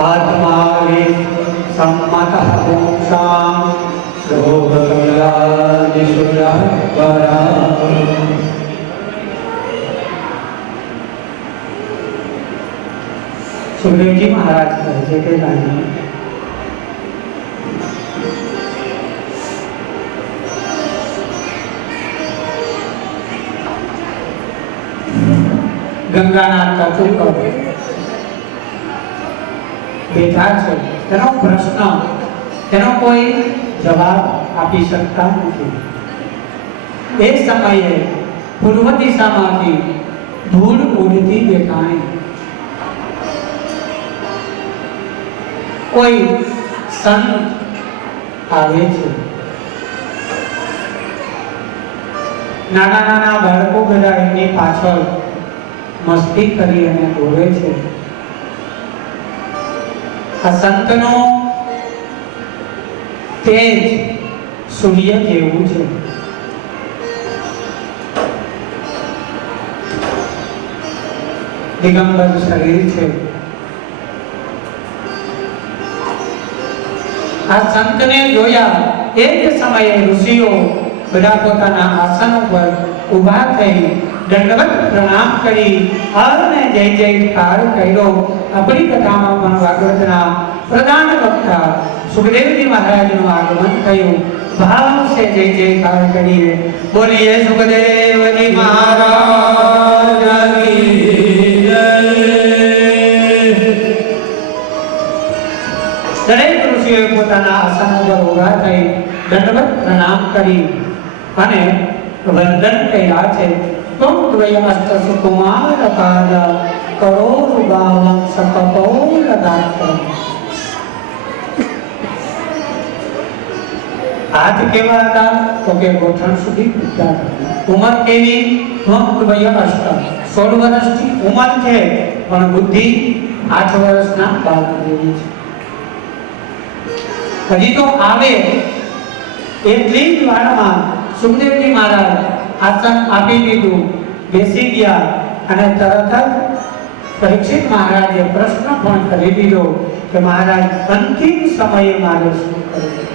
आत्मा सम्मतः पुंसां सुखदेव जी महाराज कहे छे के राजा गंगाना तट पर બેઠા છે તેનો પ્રશ્ન તેનો કોઈ જવાબ આપી શકતા નથી એ સમયે પૂર્વ દિશામાંથી ધૂળ ઉડતી દેખાણી કોઈ સંત આવે છે નાના નાના બાળકો બધા એની પાછળ મસ્તી કરી અને દોડે છે આ સંતનો તેજ સૂર્ય જેવું છે દિગંબર શરીર છે આ સંતને જોયા એ જ સમયે ઋષિઓ બધા પોતાના આસન ઉપર ઊભા થઈ દંડવત પ્રણામ કરી અને જય જયકાર કર્યો अपनी कथा में भागवतना प्रधान वक्ता सुखदेव जी महाराज નું આગમન થયું ભાવ से जय जयकार કરીએ બોલીએ સુખદેવ जी महाराज की जय દરેક ઋષિઓએ પોતાના આસન પર ઊભા થઈ દંડવત પ્રણામ કરી અને વંદન કર્યા છે तुम द्वयमस्त सुकुमार पाद करोड़ बावं सकपोल दात्र हाथ केवा था तो के गोठण सुधी पूजा उमर केवी तुम द्वयमस्त 16 વર્ષની ઉંમર છે પણ બુદ્ધિ 8 વર્ષના બાળક જેવી છે હજી તો આવે એટલી જ વારમાં સુખદેવજી મહારાજ આસન આપી દીધું બેસી ગયા અને તરત જ પરીક્ષિત મહારાજે પ્રશ્ન પણ કરી દીધો કે મહારાજ અંતિમ સમયે મારે શું કરવું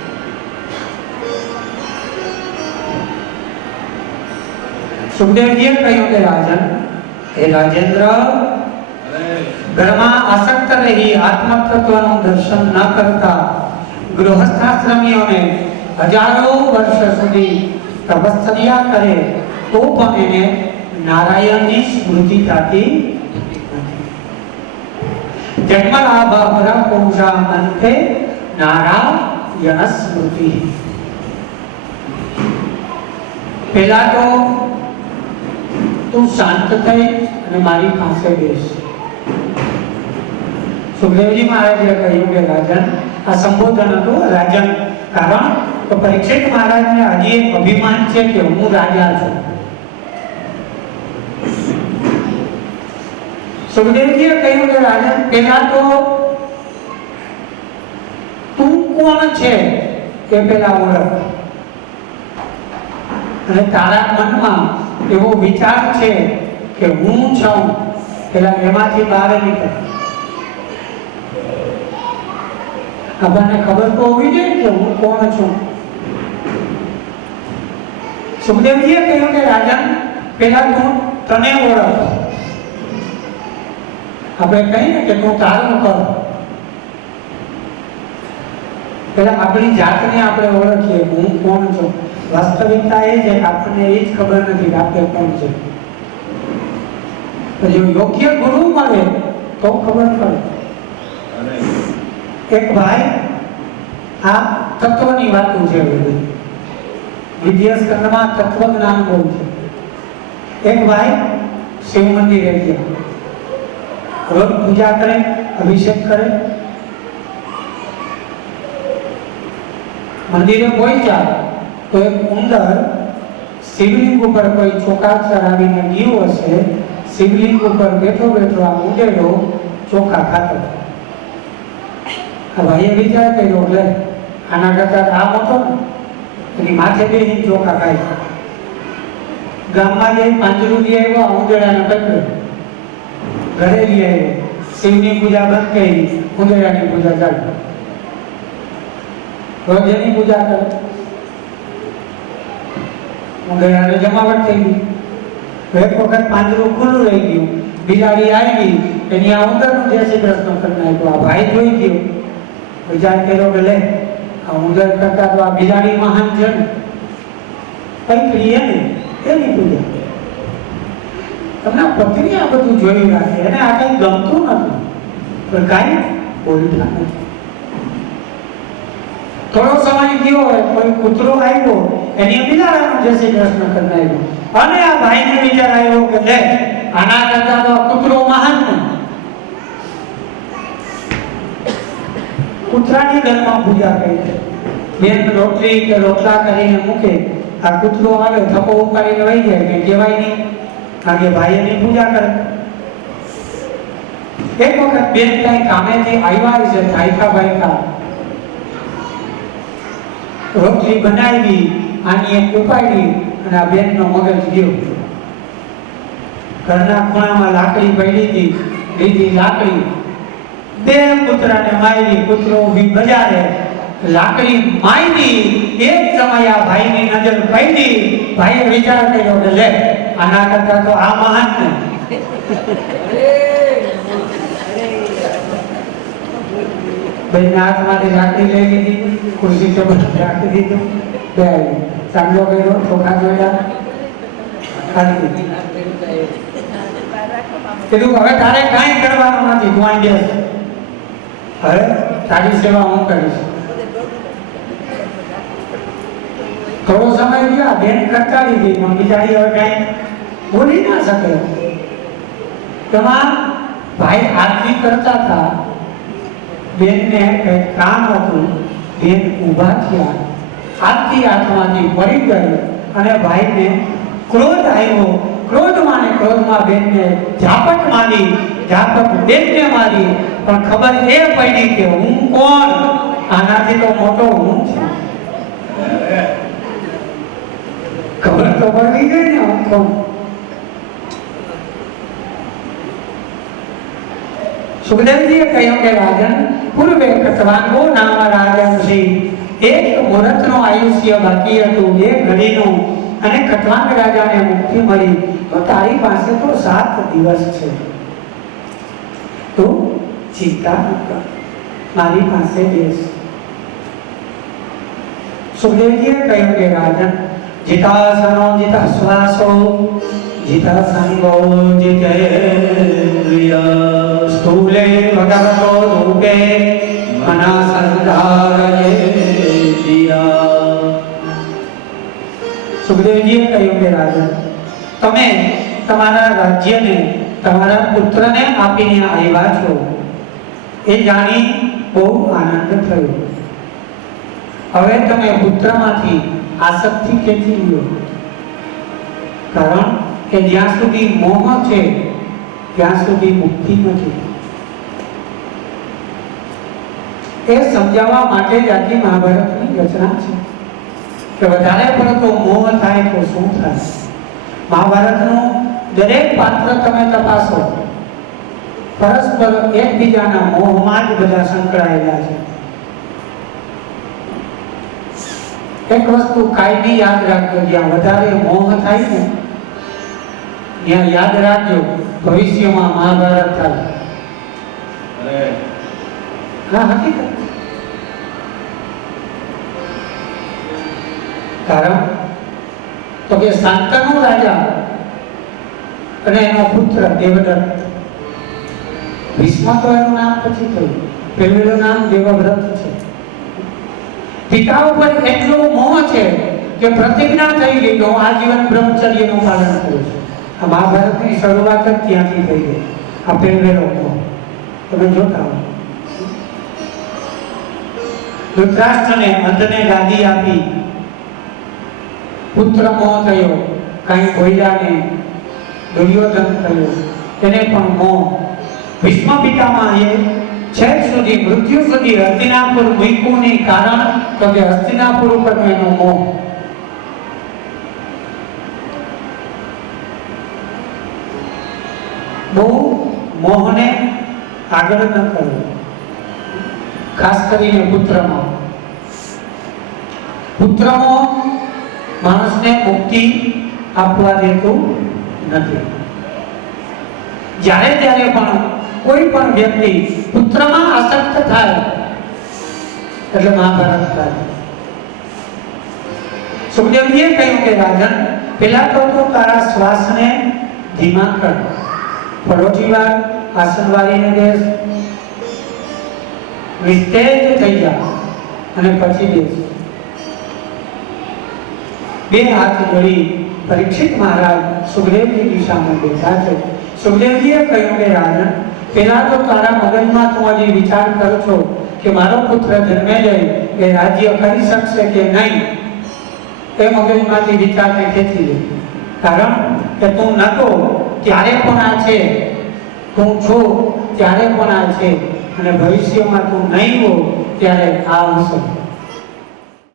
સુખદેવજીએ કહ્યું કે રાજન હે રાજેન્દ્ર ઘરમાં આસક્ત રહી આત્મતત્વનું દર્શન ન કરતા ગૃહસ્થાશ્રમીઓને હજારો વર્ષ સુધી તપસ્યા કરે તો પણ એને નારાયણની સ્મૃતિ થતી જન્મલાભ પરપુંસા અંતે નારાયણ સ્મૃતિ પહેલા તો તું શાંત થઈ અને મારી પાસે બેસ સુખદેવજી મહારાજે કહ્યું કે રાજન આ સંબોધન હતું રાજન કારણ તો પરીક્ષિત મહારાજને હજી એક અભિમાન છે કે હું રાજા છું સુખદેવજીએ કહ્યું કે રાજન પહેલા તો તું કોણ છે એ પહેલા ઓળખ અને તારા મનમાં એવો વિચાર છે કે હું છું પહેલા એમાંથી બહાર નીકળ આપણને ખબર તો હોવી જોઈએ કે હું કોણ છું સુખદેવજીએ કહ્યું કે રાજન પહેલા તું તને ઓળખ આપણે કહીએ કે તું તારું કર પહેલા આપણી જાતને આપણે ઓળખીએ હું કોણ છું વાસ્તવિકતા એ છે કે આપણને એ જ ખબર નથી કે આપણે કોણ છે જો યોગ્ય ગુરુ મળે તો ખબર પડે એક ભાઈ આ તત્વની વાતો છે બધી વિદ્યા સ્કંદમાં તત્વ જ્ઞાન બહુ છે એક ભાઈ શિવ મંદિરે ગયા રોજ પૂજા કરે અભિષેક કરે મંદિરે પહોંચ્યા તો એક ઉંદર શિવલિંગ ઉપર કોઈ ચોખા ચડાવીને ગયું હશે શિવલિંગ ઉપર બેઠો બેઠો આ ઉંદેડો ચોખા ખાતો આ ભાઈએ વિચાર કર્યો એટલે આના કરતા આ મોટો ને એની માથે બેસી ચોખા ખાય ગામમાં જઈ પાંજરું લઈ આવ્યો ઉંદેડાને પકડ્યો ઘરે લઈ આવ્યો શિવની પૂજા બંધ કરી, ઉંદરાની પૂજા ચાલુ. રોજ એની પૂજા કરે, ઉંદરાને જમાવટ થઈ ગઈ. એક વખત પાંજરું ખુલ્લું રહી ગયું, બિલાડી આવી એની આ ઉંદરનું જય શ્રી કૃષ્ણ કરી નાખ્યું. આ ભાઈ જોઈ ગયો, વિચાર કર્યો કે લે આ ઉંદર કરતા તો આ બિલાડી મહાન છે ને, પૈકડી એને એની પૂજા. તમને પત્ની આ બધું જોયું રાખે, એને આ કઈ ગમતું નથી પણ કાંઈ બોલતા નથી. થોડો સમય ગયો હોય, કોઈ કૂતરો આવ્યો, એની બિલાડાનો જય શ્રી કૃષ્ણ કરી નાખ્યો, અને આ ભાઈને વિચાર આવ્યો કે લે આના કરતા તો કૂતરો મહાન ને. કૂતરાની ઘરમાં પૂજા કરી છે. બેન રોટલી કે રોટલા કરીને મૂકે, આ કૂતરો આવે થપ્પો ઉપાડીને વહી જાય, કે કહેવાય નહીં, કારણ કે ભાઈ એની પૂજા કરે. એક વખત બેન કઈ કામેથી આવ્યા છે, થાયકા ભાઈકા, રોટલી બનાવી, આની એક ઉપાડી અને આ બેનનો મગજ ગયો. ઘરના ખૂણામાં લાકડી પડી હતી, લીધી લાકડી, બે કૂતરાને મારી, કૂતરો ઊભી બજારે, લાકડી મારી. એક સમયે આ ભાઈની નજર પડી, ભાઈએ વિચાર કર્યો કે લે આના કરતા તો આ મહાન ને. બેનના હાથમાંથી લાકડી લઈ લીધી, ખુરશી પર રાખી દીધું, બે ચાંદલો કર્યો, ચોખા જોયા, ખાલી દીધી. કીધું હવે તારે કાંઈ કરવાનું નથી, તું અહીં બેસ, હવે તારી સેવા હું કરીશ. થોડો સમય ગયા, બેન કંટાળી ગઈ, પણ બિચારી હવે કાંઈ બોલી ના શકે. તેમાં ભાઈ આરતી કરતા હતા, બેનને કંઈક કામ હતું, બેન ઊભા થયા, આરતી હાથમાંથી પડી ગઈ અને ભાઈને ક્રોધ આવ્યો. ક્રોધમાં બેનને ઝાપટ મારી, ઝાપટ બેનને મારી, પણ ખબર એ પડી કે હું કોણ, આનાથી તો મોટો હું છું. ખબર તો પડી ગઈ ને હું કોણ. સુખદેવજીએ કહ્યું કે રાજન, પૂર્વે કટવાંગો નામ રાજન શ્રી, એક મુહૂર્તનું આયુષ્ય બાકી હતું, બે ઘડીનું, અને કટવાંગ રાજાને મુક્તિ મળી, તો તારી પાસે તો 7 દિવસ છે, તો ચિંતા ન કર, મારી પાસે બેસ. સુખદેવજીએ કહ્યું કે રાજન, જીતાસનો જીતા શ્વાસો, જીતા સંગો જીતેન્દ્રિય, સ્થૂલે ભગવતો રૂપે મના સંધારયે દિયા. સુખદેવજીએ કહ્યું કે રાજન, તમે તમારા રાજ્યને તમારા પુત્રને આપીને આવ્યા છો, એ જાણી બહુ આનંદ થયો. હવે તમે પુત્રમાંથી આસક્તિ ખેંચી લ્યો, કારણ કે જ્યાં સુધી મોહ છે ત્યાં સુધી મુક્તિ નથી. એ સમજાવવા માટે જ આખી મહાભારતની રચના છે કે વધારે પડતો મોહ થાય તો શું થાય. મહાભારતનું દરેક પાત્ર તમે તપાસો, પરસ્પર એકબીજાના મોહમાં જ બધા સંકળાયેલા છે. એક વસ્તુ કાયમી યાદ રાખજો, જ્યાં વધારે મોહ થાય ને ત્યાં યાદ રાખજો ભવિષ્યમાં મહાભારત થાય. હા, હકીકત. કારણ તો કે શાંતનુ રાજા અને એનો પુત્ર દેવદત્ત, ભીષ્મ તો એનું નામ પછી થયું, પહેલું નામ દેવવ્રત છે. પિતા ઉપર એટલો મોહ છે કે પ્રતિજ્ઞા થઈ ગઈ કે હું આજીવન બ્રહ્મચર્યનું પાલન કરું છું. આ મહાભારતની શરૂઆત જ ત્યાંથી થઈ ગઈ. આ પહેલો મોહ તમે જોતા હો. ધૃતરાષ્ટ્રને અંધને ગાદી આપી, પુત્ર મોહ થયો, કઈ કોયલાને દુર્યોધન થયો, તેને પણ મોહ. ભીષ્મ પિતામહે છેક સુધી મૃત્યુ સુધી હસ્તિનાપુર મૂક્યું નહીં, કારણ તો કે હસ્તિનાપુર ઉપરનો એનો મોહ. બહુ મોહને આગળ ન કરવું, ખાસ કરીને પુત્રમાં. પુત્રમાં માણસને મુક્તિ આપવા દેતું નથી. જ્યારે ત્યારે પણ કોઈ પણ વ્યક્તિ પુત્રમાં આસક્ત થાય એટલે મહાભારત થાય. સુખદેવજીએ કહ્યું કે રાજન, પેલા તો તારા શ્વાસને ધીમા કર, પડોશી વાર આસન વાળીને બેસ, નિસ્તેજ થઈ જા અને પછી બેસ. બે હાથ જોડી પરીક્ષિત મહારાજ સુખદેવજીની સામે બેઠા છે. સુખદેવજીએ કહ્યું કે રાજન, પેલા તો તારા મગજમાં તું હજી વિચાર કરો છો કે મારો પુત્ર જન્મે જાય એ રાજ્ય કરી શકશે કે નહીં, એ મગજમાંથી વિચારને ખેંચી લે. કારણ કે તું નતો ત્યારે પણ આ છે, તું છો ત્યારે પણ આ છે, અને ભવિષ્યમાં તું નહીં હો ત્યારે આ આવશે.